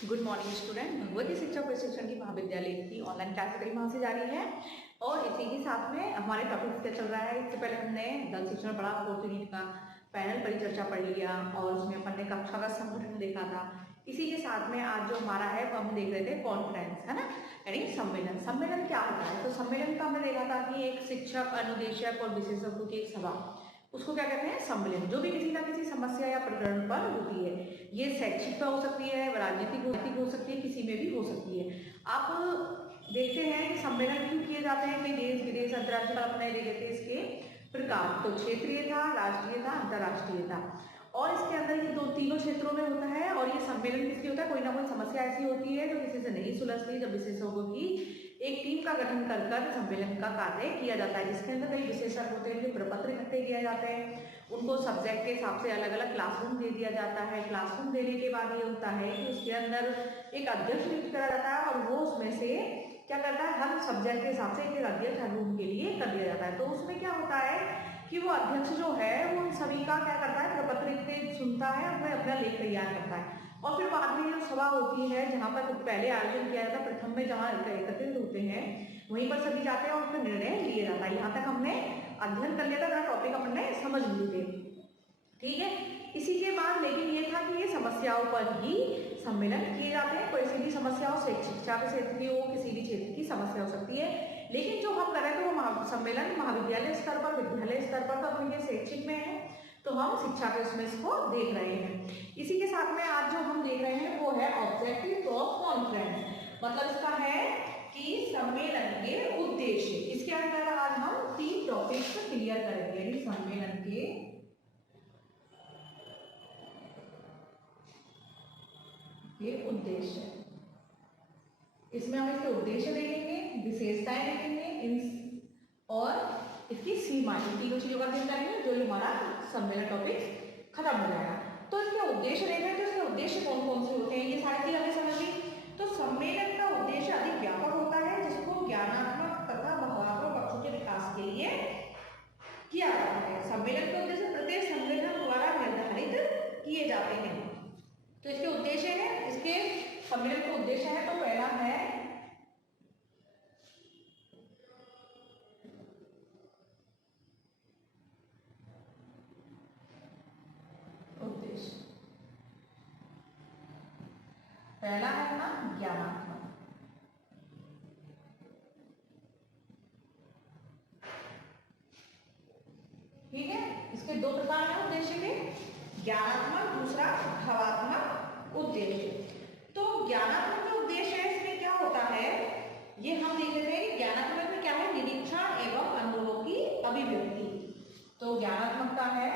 Good morning student. Bhagwati शिक्षा प्रशिक्षण की महाविद्यालय की ऑनलाइन क्लास कई माह से जारी है और इसी के साथ में हमारे टॉपिक्स क्या चल रहा है। इससे पहले हमने दल शिक्षण पढ़ा, 4th यूनिट का पैनल परिचर्चा पढ़ लिया और उसमें अपन ने कक्षा का संगठन देखा था। इसी के साथ में आज जो हमारा है वो हम देख रहे थे कॉन्फ्रेंस, है ना, यानी सम्मेलन। सम्मेलन क्या होता है? तो सम्मेलन का हमने देखा था कि एक शिक्षक, अनुदेशक और विशेषज्ञों की एक सभा, उसको क्या कहते हैं? सम्मेलन। जो भी किसी ना किसी समस्या या प्रकरण पर होती है, ये शैक्षिक हो सकती है, राजनीतिक हो सकती है, किसी में भी हो सकती है। आप देखते हैं कि सम्मेलन क्यों किए जाते हैं, कई देश विदेश अंतर्राष्ट्रीय अपने देखे थे इसके प्रकार। तो क्षेत्रीय था, राष्ट्रीय था, अंतर्राष्ट्रीय था और इसके अंदर ये तीनों क्षेत्रों में होता है। और ये सम्मेलन किसकी होता है? कोई ना कोई समस्या ऐसी होती है जो किसी से नहीं सुलझती, जब विशेषज्ञों की एक टीम का गठन कर सम्मेलन का कार्य किया जाता है, जिसके अंदर कई विशेषज्ञ होते हैं, जो प्रपत्र इकट्ठे किए जाते हैं, उनको सब्जेक्ट के हिसाब से अलग अलग क्लासरूम दे दिया जाता है। क्लासरूम देने के बाद ये होता है कि उसके अंदर एक अध्यक्ष नियुक्त करा जाता है और वो उसमें से क्या करता है, हर सब्जेक्ट के हिसाब से एक अध्यक्ष हर रूम के लिए कर दिया जाता है। तो उसमें क्या होता है कि वो अध्यक्ष जो है वो उन सभी का क्या करता है, प्रपत्र सुनता है और वह अपना लेख तैयार करता है। और फिर बाद में जो सभा होती है, जहाँ पर पहले आयोजन किया जाता है, प्रथम में जहाँ एकत्रित होते हैं वहीं पर सभी जाते हैं और फिर निर्णय लिया जाता है। यहाँ तक हमने अध्ययन कर लिया था, टॉपिक अपने समझ लिए थे, ठीक है। इसी के बाद लेकिन ये था कि ये समस्याओं पर ही सम्मेलन किए जाते हैं। कोई सी भी समस्या हो, शिक्षा के क्षेत्र की हो, किसी भी क्षेत्र की समस्या हो सकती है। लेकिन जो हम कर रहे थे वो सम्मेलन महाविद्यालय स्तर पर, विद्यालय स्तर पर, तो अपने शैक्षिक में है, तो हम शिक्षा के उसमें इसको देख रहे हैं। इसी के साथ में आज जो हम देख रहे हैं वो है ऑब्जेक्टिव ऑफ कॉन्फ्रेंस। मतलब इसका है कि सम्मेलन के उद्देश्य। इसके अंदर आज हम 3 टॉपिक्स क्लियर करेंगे। सम्मेलन के उद्देश्य, इसमें हम इसके उद्देश्य देखेंगे, विशेषताएं देखेंगे और इसकी सीमाएं, तीनों चीजों का अध्ययन करेंगे, जो हमारा सम्मेलन टॉपिक खत्म हो जाएगा। तो इसके उद्देश्य देखें तो इसके उद्देश्य कौन कौन से होते हैं, ये सारी चीज हमें समझनी। तो सम्मेलन का उद्देश्य अधिक व्यापक होता है, जिसको ज्ञानात्मक तथा भावनात्मक पक्षों के विकास के लिए किया जाता है। सम्मेलन के उद्देश्य प्रत्येक संगठन द्वारा निर्धारित किए जाते हैं। तो इसके उद्देश्य है, इसके सम्मेलन का उद्देश्य है, तो पहला है उद्देश्य, पहला है ना ज्ञानात्मक। ठीक है, इसके 2 प्रकार हैं उद्देश्य के, ज्ञानात्मक, दूसरा भावात्मक उद्देश्य। तो ज्ञानात्मक जो उद्देश्य है इसमें क्या होता है, ये हम देख लेते हैं कि ज्ञानात्मक में क्या है, निरीक्षण एवं अनुभवों की अभिव्यक्ति। तो ज्ञानात्मक का है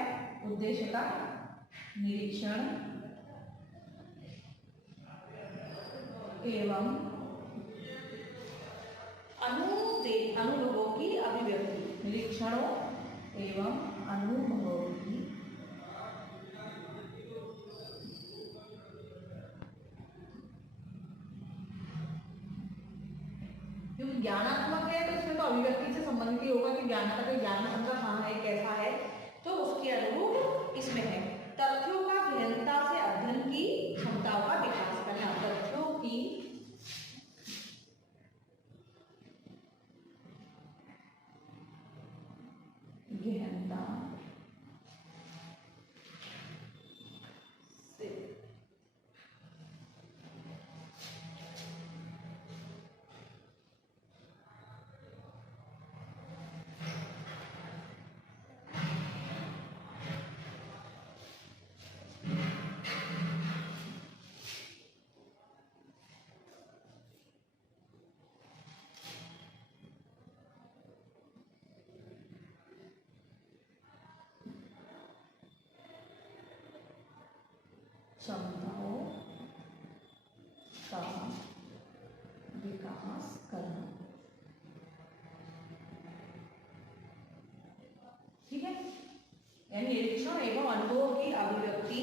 उद्देश्य का निरीक्षण एवं अनुभवों की अभिव्यक्ति, निरीक्षणों एवं अनुभवों की, क्योंकि ज्ञानात्मक है तो इसमें तो अभिव्यक्ति से संबंधित होगा कि ज्ञान का ज्ञान का कहाँ है, कैसा है, तो उसके अनुरूप इसमें है तथ्यों का गहनता से अध्ययन की क्षमताओं का विकास करना। तथ्यों की गहनता से क्षमताओं का विकास करना। ठीक है, यानी निरीक्षण एवं अनुभवों की अभिव्यक्ति,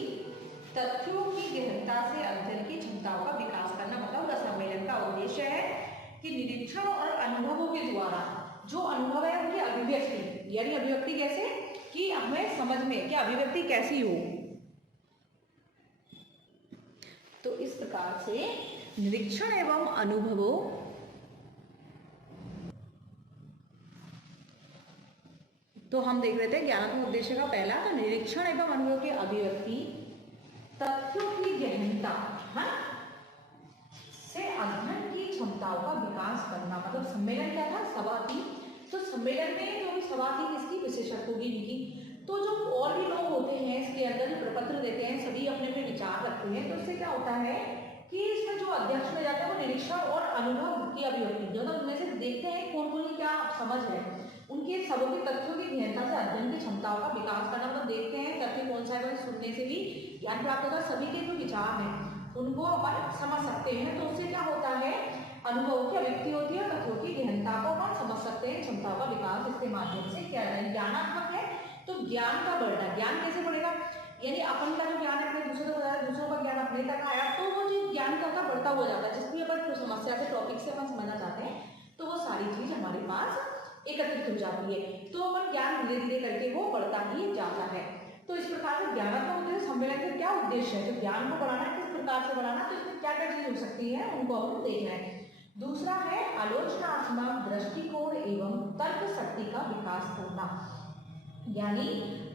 तथ्यों की गहनता से अध्ययन की क्षमताओं का विकास करना। मतलब सम्मेलन का उद्देश्य है कि निरीक्षण और अनुभवों के द्वारा जो अनुभव है उनकी अभिव्यक्ति, यानी अभिव्यक्ति कैसे कि हमें समझ में क्या अभिव्यक्ति कैसी हो। तो इस प्रकार प्रकार से निरीक्षण एवं अनुभवों तो हम देख रहे थे ज्ञानात्मक उद्देश्य का पहला तो निरीक्षण एवं अनुभव की अभिव्यक्ति, तथ्यों की गहनता से अध्ययन की क्षमताओं का विकास करना। मतलब सम्मेलन क्या था, सभा थी, तो सम्मेलन में जो भी सभा थी किसकी, विशेषज्ञों की। तो जो और भी लोग होते हैं इसके अंदर प्रपत्र देते हैं, सभी अपने अपने विचार रखते हैं, तो इससे क्या होता है कि इसमें जो अध्यक्ष में जाते हैं वो निरीक्षण और अनुभव की अभिव्यक्ति, जो उनमें से देखते हैं कौन कौन की क्या समझ है, उनके सबों के तथ्यों की गहनता से अध्ययन की क्षमताओं का विकास करना। मतलब देखते हैं तथ्य कौन सा है, सुनने से भी ज्ञान प्राप्त होता है, सभी के जो विचार हैं उनको अपन समझ सकते हैं। तो उससे क्या होता है, अनुभव की अभिव्यक्ति होती है, तथ्यों की गहनता को अपन समझ सकते हैं, क्षमताओं का विकास इसके माध्यम से किया जाए। ज्ञानात्मक है तो ज्ञान का बढ़ना, ज्ञान कैसे बढ़ेगा, यानी अपन का जो ज्ञान अपने दूसरों को बताया, दूसरों का ज्ञान अपने तक आया, तो वो जो ज्ञान का बढ़ता हो जाता है। जिस भी अपन समस्या से टॉपिक से अपन समझना चाहते हैं तो वो सारी चीज हमारे पास एकत्रित हो जाती है, तो अपन ज्ञान धीरे धीरे करके वो बढ़ता ही जाता है। तो इस प्रकार से ज्ञानात्मक उद्देश्य सम्मेलन का क्या उद्देश्य है, तो ज्ञान को बढ़ाना, किस प्रकार से बढ़ाना, तो इसमें क्या क्या चीज हो सकती है उनको हम देख रहे हैं। दूसरा है आलोचनात्मक दृष्टिकोण एवं तर्क शक्ति का विकास करना। यानी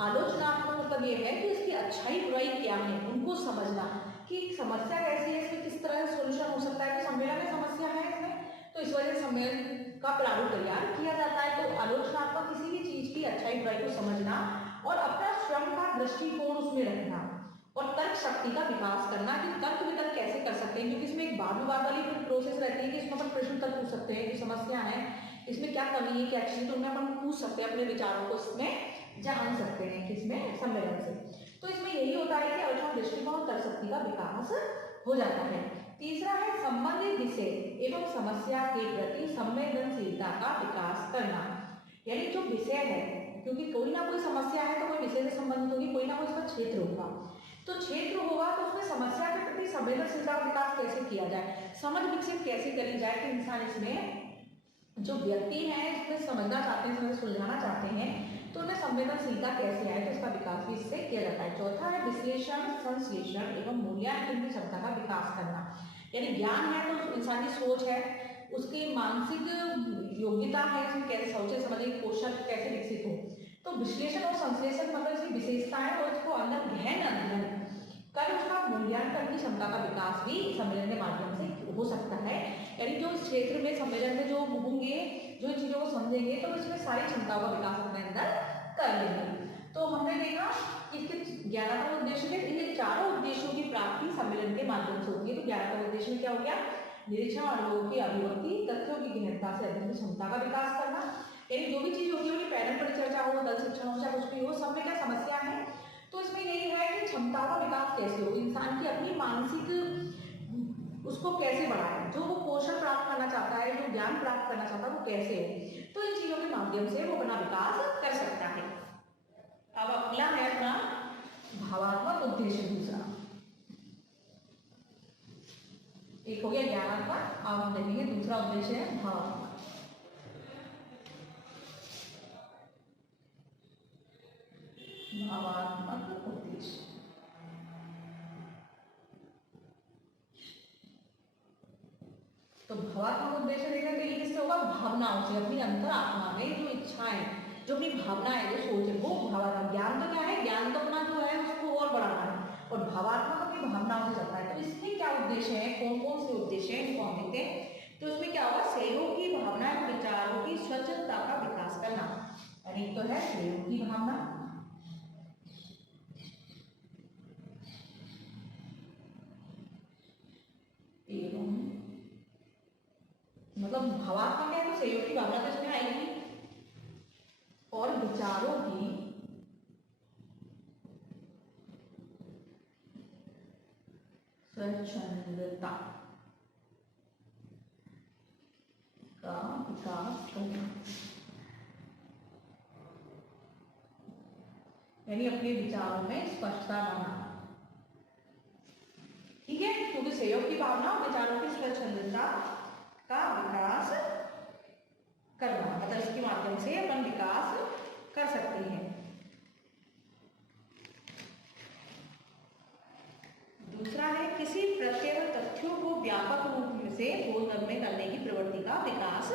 आलोचनात्मक मतलब ये है कि इसकी अच्छाई बुराई क्या है उनको समझना, कि समस्या कैसी है, इसमें किस तरह से सोल्यूशन हो सकता है। तो सम्मेलन में समस्या है इसमें, तो इस वजह से सम्मेलन का प्रारूप तैयार किया जाता है। तो आलोचनात्मक किसी भी चीज की अच्छाई बुराई को समझना और अपना स्वयं का दृष्टिकोण उसमें रखना और तर्क शक्ति का विकास करना, कि तर्क वितर्क कैसे कर सकते हैं, क्योंकि इसमें एक वाद विवाद वाली प्रोसेस रहती है कि इसमें अपन प्रश्न उत्तर पूछ सकते हैं, जो समस्या है इसमें क्या कमी है क्या चीज, तो उनमें अपन पूछ सकते हैं, अपने विचारों को इसमें जान सकते हैं किसमें, सम्मेलन से। तो इसमें यही होता है कि आलोचना दृष्टिकोण और तर्क शक्ति का विकास हो जाता है। तीसरा है संबंधित विषय एवं समस्या के प्रति संवेदनशीलता का विकास करना। यानी जो विषय है, क्योंकि कोई ना कोई समस्या है तो कोई विषय से संबंधित होगी, कोई ना कोई इसका क्षेत्र होगा, तो क्षेत्र होगा तो उसमें समस्या के प्रति संवेदनशीलता का विकास कैसे किया जाए, समझ विकसित कैसे करी जाए कि इंसान इसमें जो व्यक्ति है इसमें समझना चाहते हैं, इसमें सुलझाना चाहते हैं, तो उन्हें संवेदनशीलता कैसे आए, तो इसका विकास भी इससे किया जाता है। चौथा है विश्लेषण, संश्लेषण एवं मूल्यांकन की क्षमता का विकास करना। यानी ज्ञान है तो इंसानी सोच है, उसकी मानसिक योग्यता है, उसमें कैसे सोचे समझे कौशल कैसे विकसित हो। तो विश्लेषण और संश्लेषण मतलब इसकी विशेषताएं और इसको अंदर गहन अध्ययन कर उसका मूल्यांकन की क्षमता का विकास भी सम्मेलन के माध्यम से हो सकता है। यानी जो इस क्षेत्र में सम्मेलन में जो होंगे, जो इन चीजों को समझेंगे, तो इसमें सारी क्षमताओं का विकास अपने अंदर कर लेंगे। तो हमने देखा कि इसके ज्ञानात्मक उद्देश्य के इन चारों उद्देश्यों की प्राप्ति सम्मेलन के माध्यम से होती है। तो ज्ञानात्मक उद्देश्य में क्या हो गया, निरीक्षण अनुभव की अभिव्यक्ति, तथ्यों की गहनता से अध्ययन की क्षमता का विकास करना। यानी जो भी चीज होगी उनकी पैनल परिचर्चा हो, दल शिक्षण हो, चाहे कुछ भी हो, सब में क्या समस्या है, तो इसमें यही है कि क्षमताओं का विकास कैसे हो, इंसान की अपनी मानसिक उसको कैसे बढ़ाए, जो वो कौशल प्राप्त करना चाहता है, जो ज्ञान प्राप्त करना चाहता है वो कैसे हो, तो इन चीजों के माध्यम से वो अपना विकास कर सकता है। अब अगला है अपना भावात्मक उद्देश्य दूसरा। एक हो गया ज्ञानात्मक, अब हम देखेंगे दूसरा उद्देश्य है भावात्मक। भावात्मक उद्देश्य तो भावात्मक उद्देश्य देखने के लिए किससे होगा, भावनाओं से, अपनी अंतरात्मा में जो इच्छाएं, जो अपनी भावना है, जो सोच है, वो भावात्मक। ज्ञान तो क्या है, ज्ञान तो अपना जो है उसको और बढ़ाना है, और भावात्मक अपनी भावनाओं से चलता है। तो इसके क्या उद्देश्य है, कौन कौन से उद्देश्य है इनको हम देखते हैं। तो इसमें क्या होगा, सहयोग की भावना एवं विचारों की स्वच्छता का विकास करना। यानी तो है सहयोग की भावना एवं, मतलब भावात्मक है तो सहयोग की भावना तो इसमें आएगी, और विचारों की स्वच्छंदता का विकास करना। यानी अपने विचारों में स्पष्टता लाना, ठीक है, क्योंकि सहयोग की भावना और विचारों की स्वच्छंदता का विकास करना, मतलब इसके माध्यम से अपन विकास कर सकते हैं। दूसरा है किसी प्रत्येक तथ्यों बोधगम्य करने की प्रवृत्ति का विकास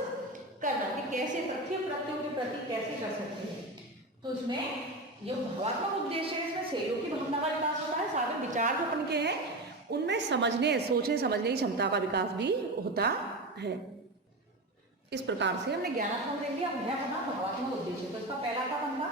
करना, कि कैसे तथ्य प्रत्ययों के प्रति कैसे कर सकते हैं। तो इसमें जो भावात्मक उद्देश्य है इसमें सहयोग की भावना का विकास होता है, साथ में विचार जो अपन के हैं उनमें समझने सोचने समझने की क्षमता का विकास भी होता है। इस प्रकार से हमने ज्ञानात्मक देख लिया, यह बना भावात्मक उद्देश्य। तो इसका पहला का बनना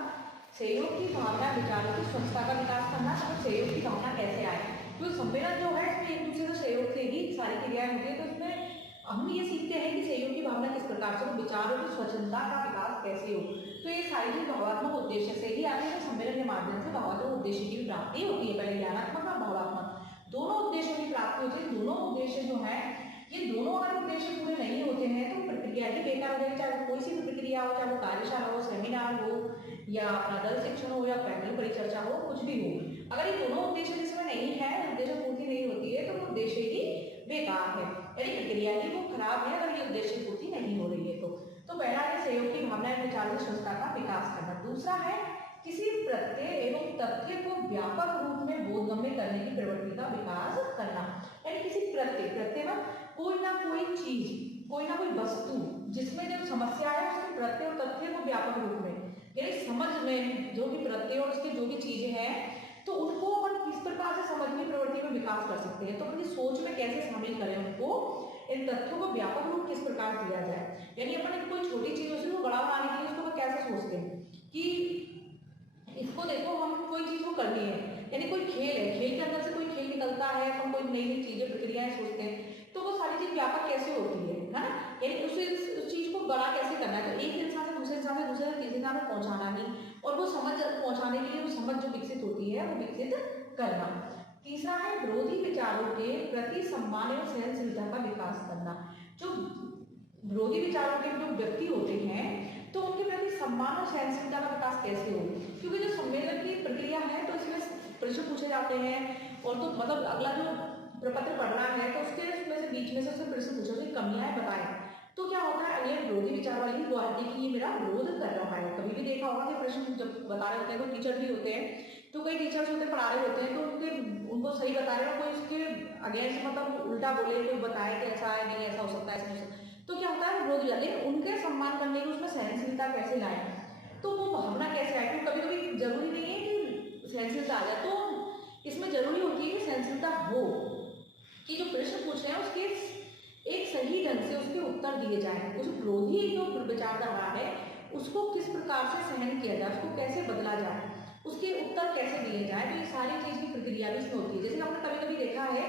सहयोग की भावना, विचारों की स्वच्छता का विकास करना। तो सहयोग की भावना कैसे आए, तो सम्मेलन जो है इसमें एक दूसरे से सहयोग से ही सारी क्रियाएं होती है। तो इसमें हम ये सीखते हैं कि सहयोग की भावना किस प्रकार से, तो विचारों की स्वच्छता का विकास कैसे हो। तो ये सारी चीज भावात्मक उद्देश्य से ही आती है। सम्मेलन के माध्यम से भावात्मक उद्देश्य की प्राप्ति होती है। पहले ज्ञानात्मक और भावात्मक दोनों उद्देश्यों की प्राप्ति होती है। दोनों उद्देश्य जो है ये दोनों अगर उद्देश्य पूरे नहीं होते हैं तो प्रक्रिया ही बेकार हो जाएगी। चाहे कोई सी भी प्रक्रिया हो, चाहे वो कार्यशाला हो, सेमिनार हो, या अपना दल शिक्षण हो, या पैनल परिचर्चा हो, कुछ भी हो, अगर ये दोनों उद्देश्य जिसमें नहीं है, उद्देश्य पूर्ति नहीं होती है, तो वो उद्देश्य ही बेकार है, यानी प्रक्रिया ही वो खराब है अगर ये उद्देश्य पूर्ति नहीं हो रही है। तो पहला है सहयोग की भावना, विचार की स्वच्छता का विकास करना। दूसरा है किसी प्रत्यय एवं तथ्य को व्यापक रूप में बोधगम्य करने की प्रवृत्ति का विकास करना, यानी किसी प्रत्यय में कोई ना कोई चीज, कोई ना कोई वस्तु जिसमें जो समस्या है उसके प्रत्यय और तथ्य को व्यापक रूप में, यानी समझ में जो भी प्रत्यय और उसकी जो भी चीजें हैं तो उनको अपन किस प्रकार से समझने की प्रवृत्ति में विकास कर सकते हैं। तो अपनी सोच में कैसे शामिल करें उनको, इन तथ्यों को व्यापक रूप किस प्रकार दिया जाए, यानी अपन कोई छोटी चीजों से वो बड़ा बनाने के लिए उसको कैसे सोचते हैं कि इसको देखो हम कोई चीज को करनी है, यानी कोई खेल है, खेल के अंदर से कोई खेल निकलता है, हम कोई नई नई चीजें प्रक्रियाएं सोचते हैं, तो वो सारी चीज व्यापक कैसे होती है ना, यानी उस चीज को बड़ा कैसे करना है। तो एक इंसान से दूसरे इंसान से दूसरे तीसरे इंसान में पहुंचाना ही, और वो समझ पहुंचाने के लिए वो समझ जो विकसित होती है वो विकसित करना। तीसरा है विरोधी विचारों के प्रति सम्मान एवं सहनशीलता का विकास करना। जो विरोधी विचारों के जो व्यक्ति होते हैं तो उनके प्रति सम्मान और सहनशीलता का विकास कैसे हो, क्योंकि जो सम्मेलन की प्रक्रिया है तो इसमें प्रश्न पूछे जाते हैं, और तो मतलब अगला जो प्रपत्र पढ़ना है तो उसके उसमें से बीच में से उससे प्रश्न पूछो कि कमियां बताएं। तो क्या होता है, ये विरोधी विचार वाली गुवाहाटी की ये मेरा विरोध कर रहा है। कभी भी देखा होगा कि प्रश्न जब बता रहे होते हैं, तो टीचर भी होते हैं, तो कई टीचर्स होते हैं पढ़ा रहे होते हैं, तो उनको सही बता रहे हैं, कोई उसके अगेंस्ट मतलब उल्टा बोले, कोई बताए कि ऐसा है नहीं, ऐसा हो सकता है, ऐसा हो सकता है, तो क्या होता है विरोध, लेकिन उनके सम्मान करने की उसमें सहनशीलता कैसे लाए, तो वो भावना कैसे आए। तो कभी कभी जरूरी नहीं है कि सहनशीलता आ जाए, तो इसमें जरूरी होती है कि सहनशीलता हो, कि जो प्रश्न पूछ रहे हैं उसके एक सही ढंग से उसके उत्तर दिए जाए, उस विरोधी जो विचारधारा है उसको किस प्रकार से सहन किया जाए, उसको कैसे बदला जाए, उसके उत्तर कैसे दिए जाए। तो ये सारी चीज की प्रक्रिया भी इसमें होती है। जैसे आपने कभी कभी देखा है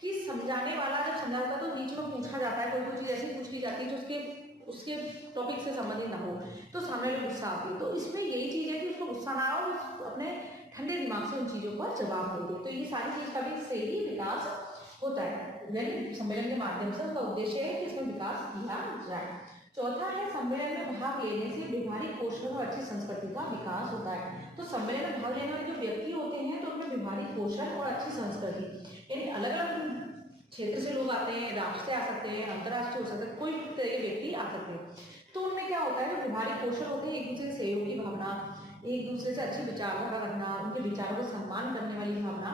कि समझाने वाला जब समझा होता है तो बीच में पूछा जाता है, कोई चीज ऐसी पूछ ली जाती है जो उसके टॉपिक से संबंधित ना हो, तो सामने में गुस्सा आती है। तो इसमें यही चीज है कि उसको गुस्सा ना हो, अपने ठंडे दिमाग से उन चीजों पर जवाब दे दे। तो ये सारी चीज का भी सही विकास होता है, यानी सम्मेलन के माध्यम से उसका उद्देश्य है कि इसमें विकास किया जाए। चौथा है सम्मेलन में भाग लेने से व्यवहारिक कौशल और अच्छी संस्कृति का विकास होता है। तो सम्मेलन में भाग लेने वाले जो व्यक्ति होते हैं तो उनमें व्यवहारिक कौशल और अच्छी संस्कृति, यानी अलग अलग क्षेत्र से लोग आते हैं, राष्ट्र से आ सकते हैं, अंतर्राष्ट्रीय हो सकते हैं, कोई तरह के व्यक्ति आ सकते हैं। तो उनमें क्या होता है, जो व्यवहारिक कौशल होते हैं, एक दूसरे से सहयोग की भावना, एक दूसरे से अच्छी विचारधारा रखना, उनके विचारों को सम्मान करने वाली भावना,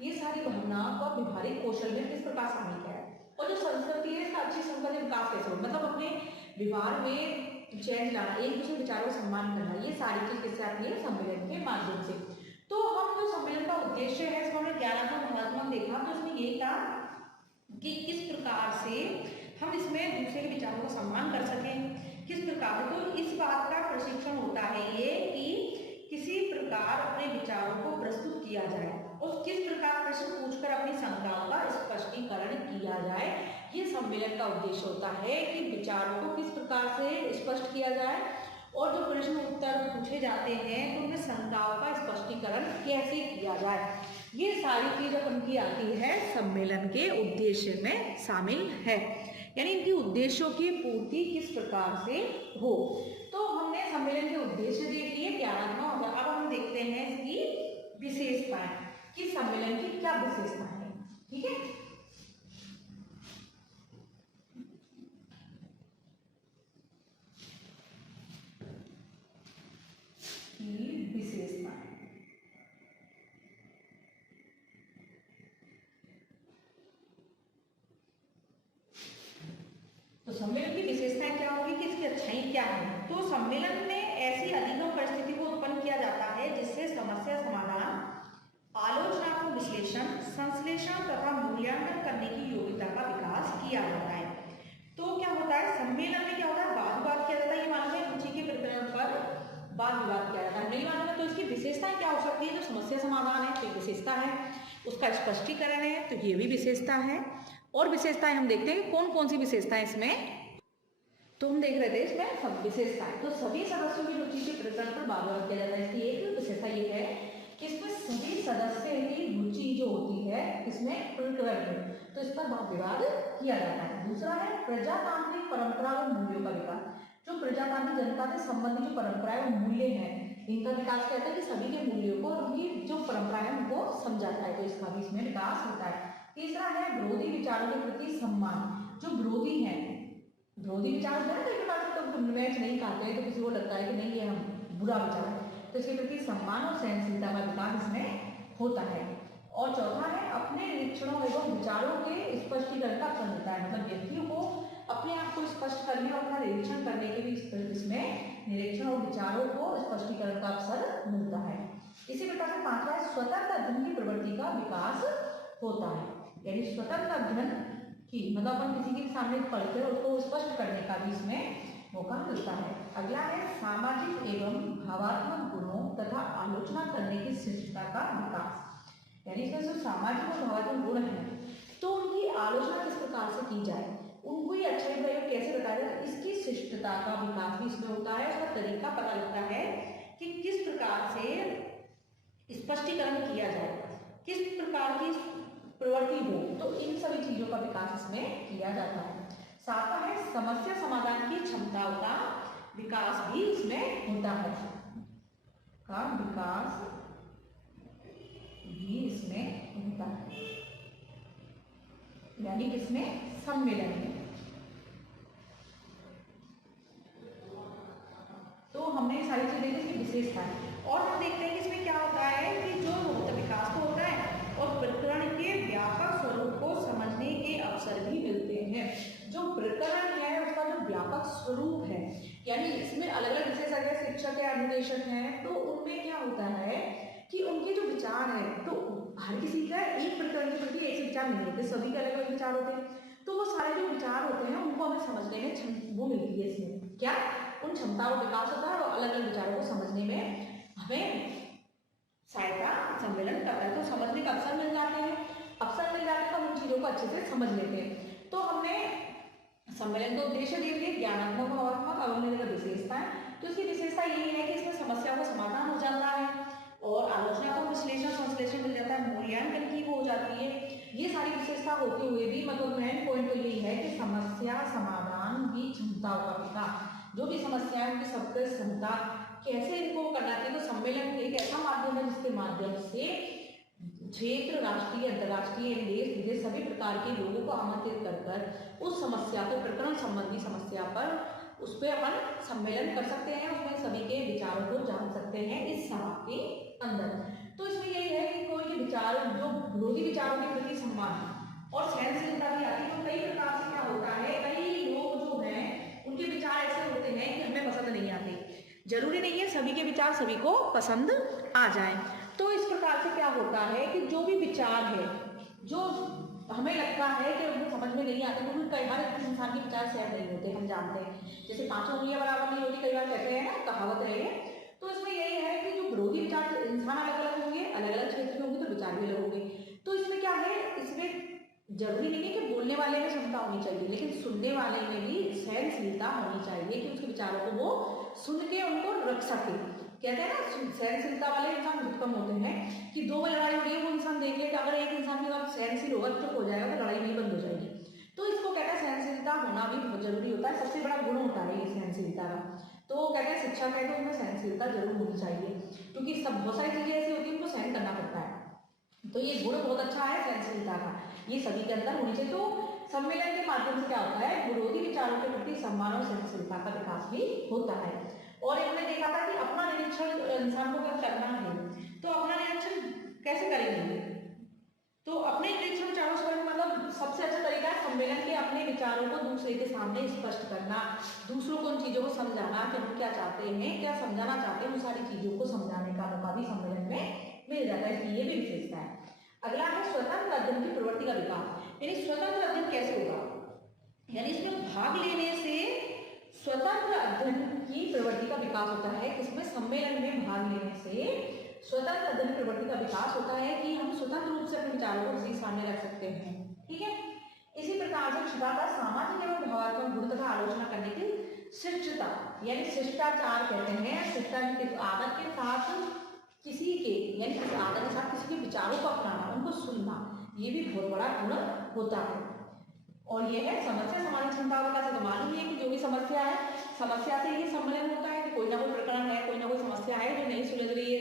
ये सारी भावनाओं का व्यवहारिक कौशल में किस प्रकार शामिल है। और जो संस्कृति है इसका अच्छी संस्कृति विकास कैसे हो, मतलब अपने व्यवहार में चेंज लाना, एक दूसरे विचारों का सम्मान करना, ये सारी चीज किससे आती है, सम्मेलन के माध्यम से। तो हम जो सम्मेलन का उद्देश्य है इसको हमने ज्ञानात्मक भावनात्मक देखा, तो इसमें यही था कि किस प्रकार से हम इसमें दूसरे के विचारों का सम्मान कर सकें, किस प्रकार। तो इस बात का प्रशिक्षण होता है ये कि किसी प्रकार अपने विचारों को प्रस्तुत किया जाए और किस प्रकार प्रश्न पूछकर अपनी शंकाओं का स्पष्टीकरण किया जाए। ये सम्मेलन का उद्देश्य होता है कि विचारों को किस प्रकार से स्पष्ट किया जाए, और जो प्रश्न उत्तर पूछे जाते हैं तो उनमें शंकाओं का स्पष्टीकरण कैसे किया जाए। ये सारी चीज उनकी आती है सम्मेलन के उद्देश्य में शामिल है, यानी इनकी उद्देश्यों की पूर्ति किस प्रकार से हो। तो हमने सम्मेलन के उद्देश्य देख लिए, ज्ञानात्मक। अब हम देखते हैं इसकी विशेषताएं कि सम्मेलन की क्या विशेषताएं हैं। ठीक है, विशेषताएं। सम्मेलन में ऐसी अभिनव परिस्थिति को उत्पन्न किया जाता है जिससे समस्या समाधान, आलोचनात्मक विश्लेषण, संश्लेषण तथा मूल्यांकन करने की योग्यता का विकास किया जाता है। तो क्या होता है, सम्मेलन में क्या होता है, वाद विवाद किया जाता है। ये मालूम है, रुचि के प्रकरण पर वाद विवाद किया जाता है, नहीं मालूम है तो इसकी विशेषताएं क्या हो सकती है। जो समस्या समाधान है तो विशेषता है, उसका स्पष्टीकरण है तो ये भी विशेषता है। और विशेषताएं हम देखते हैं कौन कौन सी विशेषताएं इसमें, तो हम देख रहे थे इसमें सब विशेषताएं। तो सभी सदस्यों की रुचि के प्रकरण पर वाद विवाद किया जाता है। इसकी एक विशेषता ये है कि इसमें सभी सदस्य की रुचि जो होती है इसमें प्रकरण में, तो इस पर वाद विवाद किया जाता है। दूसरा है प्रजातांत्रिक परंपरा और मूल्यों का विकास। जो प्रजातांत्रिक जनता से संबंधित जो परंपराएं और मूल्य हैं, इनका विकास कहता है कि सभी के मूल्यों को और उनकी जो परंपरा है उनको समझा जाए, तो इसका भी इसमें विकास होता है। तीसरा है विरोधी विचारों के प्रति सम्मान। जो विरोधी है, विरोधी विचार होता है ना, कई प्रकार तो मैच नहीं खाते हैं तो किसी को लगता है कि नहीं ये हम बुरा विचार है, तो इसके प्रति सम्मान और सहनशीलता का विकास इसमें होता है। और चौथा है अपने निरीक्षणों एवं विचारों के स्पष्टीकरण का अवसर मिलता है। मतलब व्यक्तियों को अपने आप को स्पष्ट करने और अपना निरीक्षण करने के भी इसमें निरीक्षण और विचारों को स्पष्टीकरण का अवसर मिलता है। इसी प्रकार से पांचवा है स्वतंत्र अध्ययन की प्रवृत्ति का विकास होता है। यानी स्वतंत्र अध्ययन की मतलब अपन किसी के सामने पढ़ते हैं उसको स्पष्ट करने का भी इसमें मौका मिलता है। अगला है सामाजिक एवं भावात्मक गुणों तथा आलोचना करने की शिष्टता का विकास। यानी इसमें जो सामाजिक और भावात्मक गुण है तो उनकी आलोचना किस प्रकार से की जाए, उनको ही अच्छाई प्रयोग कैसे बताया जाए, इसकी शिष्टता का विकास भी इसमें होता है। उसका तरीका पता लगता है कि किस प्रकार से स्पष्टीकरण किया जाए, किस प्रकार की प्रवृत्ति हो, तो इन सभी चीजों का विकास इसमें किया जाता है। सातवां है समस्या समाधान की क्षमता का विकास भी इसमें होता है, का विकास भी इसमें होता है। यानी किसमें, सम्मेलन में। तो हमने सारी चीजें देखी, इसकी विशेषता है। और हम देखते हैं कि इसमें क्या होता है कि जो विकास तो होता है और प्रकरण के व्यापक स्वरूप को समझने के अवसर भी मिलते हैं। जो प्रकरण है उसका जो व्यापक स्वरूप है, यानी इसमें अलग अलग विषय अगर शिक्षक या अनुदेशक हैं तो उनमें क्या होता है कि उनके जो विचार है, तो हर किसी का एक प्रकरण के प्रति एक विचार नहीं होते, सभी के अलग अलग विचार होते हैं। तो वो सारे जो विचार होते हैं उनको हमें समझने में वो मिलती है इसमें क्या, उन क्षमताओं का विकास होता है और अलग अलग विचारों को समझने में हमें सहायता सम्मेलन करता है। तो समझने का अवसर मिल जाते हैं, अवसर मिल जाते हैं तो हम उन चीजों को अच्छे से समझ लेते हैं। तो हमने सम्मेलन का उद्देश्य दिए थे ज्ञानात्मक भावात्मक अवमूल्यन विशेषता है। तो इसकी विशेषता यही है कि इसमें समस्या का समाधान हो जाता है और आलोचना को विश्लेषण संश्लेषण मिल जाता है, मूल्यांकन की वो हो जाती है। ये सारी विशेषता होते हुए भी मतलब मेन पॉइंट तो यही है कि समस्या समाधान की क्षमताओं का विकास, जो भी समस्याएं उनकी सबके क्षमता कैसे इनको करना चाहिए। तो सम्मेलन एक ऐसा माध्यम है जिसके माध्यम से क्षेत्र, राष्ट्रीय, अंतर्राष्ट्रीय, देश विदेश सभी प्रकार के लोगों को आमंत्रित कर कर उस समस्या को, प्रकरण संबंधी समस्या पर उस पर अपन सम्मेलन कर सकते हैं, उसमें सभी के विचारों को जान सकते हैं इस सभा के अंदर। तो इसमें यही है कि कोई भी विचार, जो विरोधी विचारों के प्रति सम्मान और सहनशीलता भी आती है। तो कई प्रकार से क्या होता है, कई लोग जो हैं उनके विचार ऐसे होते हैं कि हमें पसंद नहीं आते, जरूरी नहीं है सभी के विचार सभी को पसंद आ जाएं। तो इस प्रकार से क्या होता है कि जो भी विचार है जो हमें लगता है कि उनको समझ में नहीं आते, क्योंकि कई बार इंसान के विचार शेयर नहीं होते, हम जानते हैं। जैसे पांचों उंगलियां बराबर नहीं होती, कई बार कहते हैं ना, कहावत है। तो इसमें यही है कि जो विरोधी विचार इंसान अलग अलग होंगे, अलग अलग क्षेत्र में होंगे तो विचार भी अलग होंगे। तो इसमें क्या है, इसमें जरूरी नहीं है कि बोलने वाले में क्षमता होनी चाहिए, लेकिन सुनने वाले में भी सहनशीलता होनी चाहिए कि उसके विचारों को वो सुन के उनको रख सके। कहते हैं ना, सहनशीलता वाले इंसान बहुत कम होते हैं कि दो लड़ाई हो रही है वो इंसान देख ले कि अगर एक इंसान के साथ सहनशील होगा चुप हो जाएगा तो लड़ाई नहीं बंद हो जाएगी। तो इसको कहते हैं सहनशीलता होना भी बहुत जरूरी होता है, सबसे बड़ा गुण होता है ये सहनशीलता का। तो कहते हैं शिक्षा कहते हैं उनमें सहनशीलता जरूर होनी चाहिए, क्योंकि सब बहुत सारी चीजें ऐसी होती है उनको सहन करना पड़ता है। तो ये गुण बहुत अच्छा है सहनशीलता का, ये सभी के अंदर होनी चाहिए। तो सम्मेलन के माध्यम से क्या होता है, विरोधी विचारों के प्रति सम्मान और सहनशीलता का विकास भी होता है। और हमने देखा था कि अपना निरीक्षण इंसान को अगर करना है तो अपना निरीक्षण कैसे करेंगे, तो अपने इंटेलेक्चुअल विचारों से मतलब सबसे अच्छा तरीका है सम्मेलन के अपने विचारों को दूसरे के सामने स्पष्ट करना, दूसरों को उन चीजों को समझाना कि हम क्या चाहते हैं, क्या समझाना चाहते हैं, उन सारी चीजों को समझाने का मौका भी सम्मेलन में मिल जाता है। इसकी ये भी विशेषता है। अगला है स्वतंत्र अध्ययन की प्रवृत्ति का विकास। यानी स्वतंत्र अध्ययन कैसे होगा, यानी इसमें भाग लेने से स्वतंत्र अध्ययन की प्रवृत्ति का विकास होता है। इसमें सम्मेलन में भाग लेने से स्वतंत्र अध्ययन प्रवृत्ति का विकास होता है कि हम स्वतंत्र रूप से अपने विचारों को किसी के सामने रख सकते हैं। ठीक है, इसी प्रकार से शिष्टाचार सामाजिक एवं भावात्मक गुण तथा आलोचना करने की शिष्टता, यानी शिष्टाचार कहते हैं शिष्टाचार आदत के साथ किसी के, यानी आदत के साथ किसी के विचारों को अपनाना, उनको सुनना, ये भी बहुत बड़ा गुण होता है। और ये है समस्या समाधान क्षमता का। तो मालूम है कि जो भी समस्या है, समस्या से ही सम्मेलन होता है कि कोई ना कोई प्रकरण है, कोई ना कोई समस्या है जो नहीं सुलझ रही है,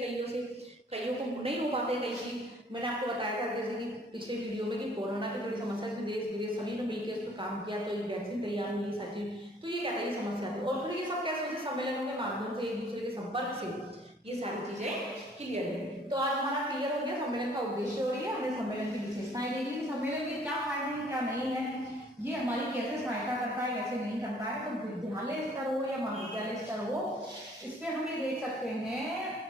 कईयों को नहीं हो पाते कई चीज। मैंने आपको बताया था जैसे कि पिछले वीडियो में कि कोरोना की बड़ी समस्या थी, देश विदेश सभी ने मिलकर इस पर काम किया, तो एक वैक्सीन तैयार हुई, सारी तो ये कहते हैं समस्या थी। और फिर ये सब कैसे होते, सम्मेलनों के माध्यम से, एक दूसरे के संपर्क से ये सारी चीजें क्लियर है। तो आज हमारा क्लियर हो गया सम्मेलन का उद्देश्य हो रही है, हमने सम्मेलन की विशेषताएं देखी, सम्मेलन के क्या फायदे हैं क्या नहीं है, ये हमारी कैसे सहायता करता है कैसे नहीं करता है। तो विद्यालय स्तर हो या महाविद्यालय स्तर हो, इस पे हम ये देख सकते हैं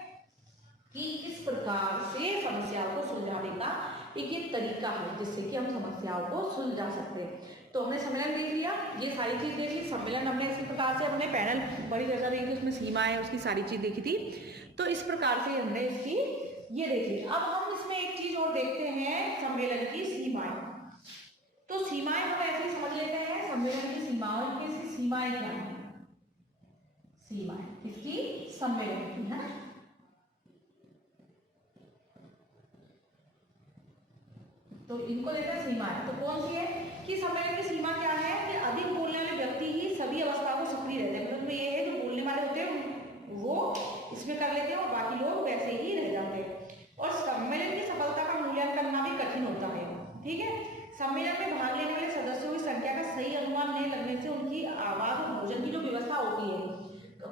कि किस प्रकार से समस्याओं को सुलझाने का एक ये तरीका है जिससे कि हम समस्याओं को सुलझा सकते हैं। तो हमने सम्मेलन देख लिया, ये सारी चीज देख ली। सम्मेलन हमने इसी प्रकार से अपने पैनल बड़ी चर्चा देखी थी, उसमें सीमाएं उसकी सारी चीज देखी थी। तो इस प्रकार से हमने इसकी ये देख ली। अब हम इसमें एक चीज और देखते हैं, सम्मेलन की सीमाएं। तो सीमाएं हम ऐसे समझ लेते हैं, सम्मेलन की सीमाओं की सीमाएं क्या है, सीमाएं इसकी सम्मेलन की है। तो इनको लेते हैं सीमाएं। तो कौन सी है कि सम्मेलन की सीमा क्या है कि अधिक बोलने वाले व्यक्ति ही सभी अवस्थाओं को सक्रिय रहते हैं। मतलब ये है जो बोलने वाले होते हैं वो इसमें कर लेते हैं और बाकी लोग वैसे ही रह जाते हैं। और सम्मेलन की सफलता का मूल्यांकन करना भी कठिन होता है। ठीक है, सम्मेलन में भाग लेने वाले सदस्यों की संख्या का सही अनुमान नहीं लगने से उनकी आवाज और भोजन की जो व्यवस्था होती है,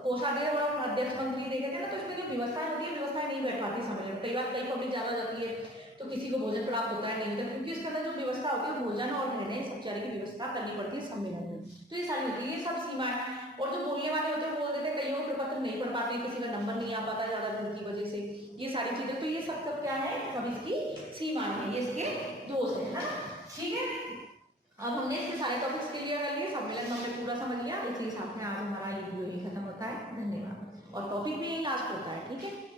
कोषाध्यक्ष और अध्यक्ष मंत्री देखे थे ना, तो इसमें जो व्यवस्था होती है व्यवस्था नहीं बैठ पाती सम्मेलन। कई बार कई पब्लिक ज्यादा जाती है तो किसी को भोजन प्राप्त होता है नहीं होता, क्योंकि इसके अंदर जो व्यवस्था होती है भोजन और रहने सब तरह की व्यवस्था करनी पड़ती है सम्मेलन में। तो ये सारी होती है, ये सब सीमाएं। और जो बोलने वाले होते हैं बोल देते हैं, कईयों को प्रपत्र नहीं पढ़ पाते, किसी का नंबर नहीं आ पाता ज्यादा भीड़ की वजह से, ये सारी चीजें। तो ये सब क्या है, सब इसकी सीमाएं है, ये इसके दोष है ना। ठीक है, अब हमने इसके सारे टॉपिक्स क्लियर कर लिए, सम्मेलन हमने पूरा समझ लिया। इसी के साथ में आज हमारा ये वीडियो खत्म होता है। धन्यवाद। और टॉपिक भी यही लास्ट होता है। ठीक है।